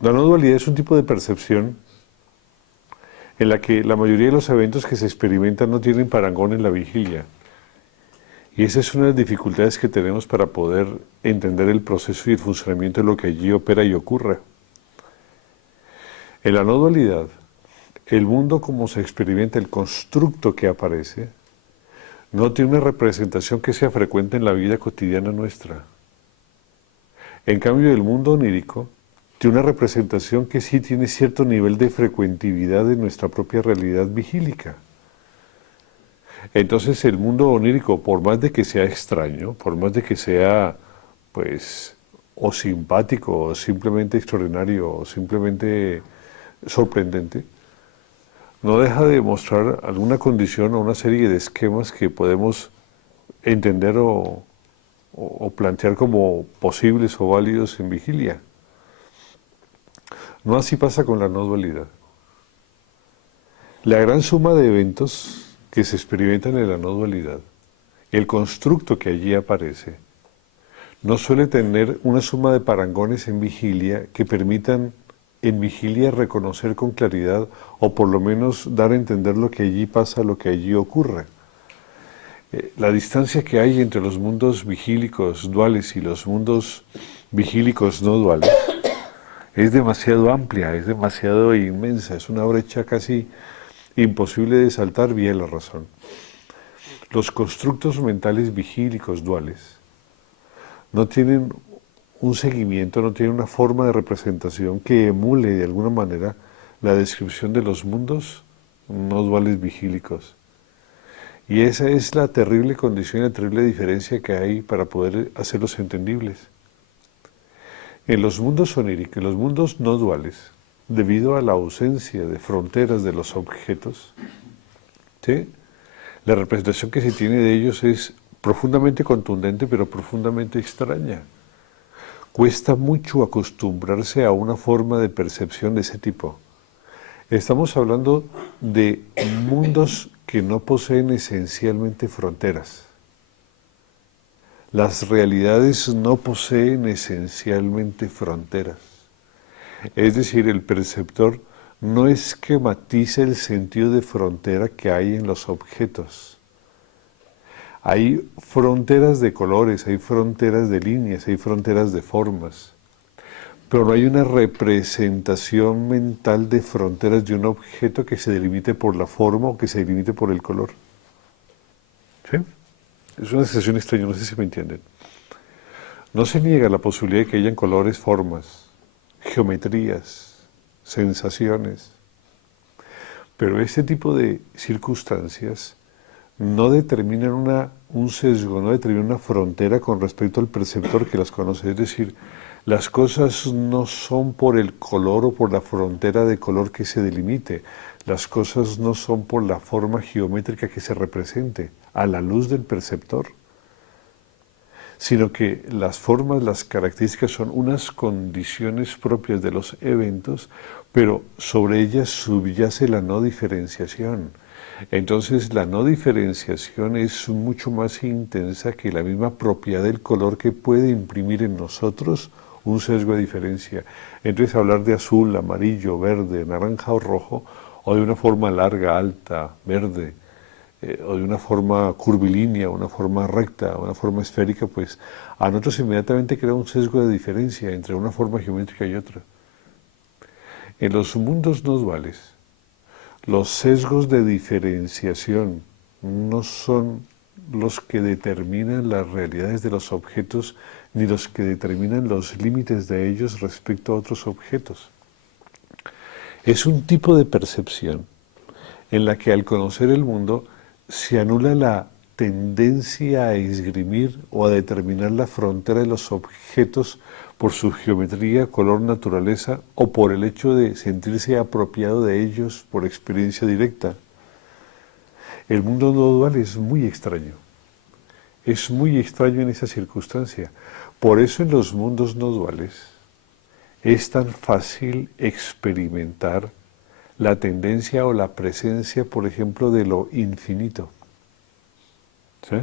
La no dualidad es un tipo de percepción en la que la mayoría de los eventos que se experimentan no tienen parangón en la vigilia. Y esa es una de las dificultades que tenemos para poder entender el proceso y el funcionamiento de lo que allí opera y ocurre. En la no dualidad, el mundo como se experimenta, el constructo que aparece, no tiene una representación que sea frecuente en la vida cotidiana nuestra. En cambio, el mundo onírico tiene una representación que sí tiene cierto nivel de frecuentividad en nuestra propia realidad vigílica. Entonces el mundo onírico, por más de que sea extraño, por más de que sea, pues, o simpático, o simplemente extraordinario, o simplemente sorprendente, no deja de mostrar alguna condición o una serie de esquemas que podemos entender o plantear como posibles o válidos en vigilia. No así pasa con la no dualidad. La gran suma de eventos que se experimentan en la no dualidad, el constructo que allí aparece, no suele tener una suma de parangones en vigilia que permitan en vigilia reconocer con claridad o por lo menos dar a entender lo que allí pasa, lo que allí ocurre. La distancia que hay entre los mundos vigílicos duales y los mundos vigílicos no duales es demasiado amplia, es demasiado inmensa, es una brecha casi imposible de saltar vía la razón. Los constructos mentales vigílicos duales no tienen un seguimiento, no tienen una forma de representación que emule de alguna manera la descripción de los mundos no duales vigílicos. Y esa es la terrible condición, la terrible diferencia que hay para poder hacerlos entendibles. En los mundos oníricos, en los mundos no duales, debido a la ausencia de fronteras de los objetos, ¿sí?, la representación que se tiene de ellos es profundamente contundente, pero profundamente extraña. Cuesta mucho acostumbrarse a una forma de percepción de ese tipo. Estamos hablando de mundos que no poseen esencialmente fronteras. Las realidades no poseen esencialmente fronteras. Es decir, el perceptor no esquematiza el sentido de frontera que hay en los objetos. Hay fronteras de colores, hay fronteras de líneas, hay fronteras de formas, pero no hay una representación mental de fronteras de un objeto que se delimite por la forma o que se delimite por el color. ¿Sí? Es una sensación extraña, no sé si me entienden. No se niega la posibilidad de que hayan colores, formas, geometrías, sensaciones, pero este tipo de circunstancias no determinan un sesgo, no determinan una frontera con respecto al perceptor que las conoce. Es decir, las cosas no son por el color o por la frontera de color que se delimite, las cosas no son por la forma geométrica que se represente a la luz del perceptor, sino que las formas, las características son unas condiciones propias de los eventos, pero sobre ellas subyace la no diferenciación. Entonces la no diferenciación es mucho más intensa que la misma propiedad del color que puede imprimir en nosotros un sesgo de diferencia. Entonces hablar de azul, amarillo, verde, naranja o rojo, o de una forma larga, alta, verde, o de una forma curvilínea, una forma recta, una forma esférica, pues a nosotros inmediatamente crea un sesgo de diferencia entre una forma geométrica y otra. En los mundos no duales, los sesgos de diferenciación no son los que determinan las realidades de los objetos ni los que determinan los límites de ellos respecto a otros objetos. Es un tipo de percepción en la que al conocer el mundo se anula la tendencia a esgrimir o a determinar la frontera de los objetos por su geometría, color, naturaleza o por el hecho de sentirse apropiado de ellos por experiencia directa. El mundo no dual es muy extraño en esa circunstancia. Por eso en los mundos no duales es tan fácil experimentar la tendencia o la presencia, por ejemplo, de lo infinito. ¿Sí?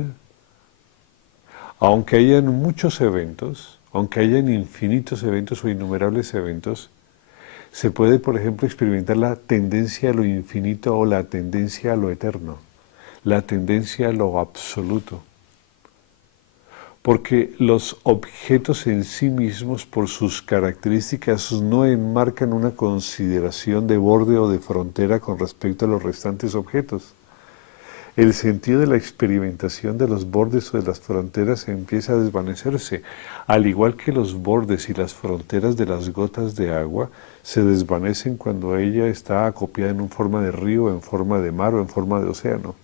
Aunque hayan muchos eventos, aunque hayan infinitos eventos o innumerables eventos, se puede, por ejemplo, experimentar la tendencia a lo infinito o la tendencia a lo eterno, la tendencia a lo absoluto. Porque los objetos en sí mismos, por sus características, no enmarcan una consideración de borde o de frontera con respecto a los restantes objetos. El sentido de la experimentación de los bordes o de las fronteras empieza a desvanecerse, al igual que los bordes y las fronteras de las gotas de agua se desvanecen cuando ella está acopiada en forma de río, en forma de mar o en forma de océano.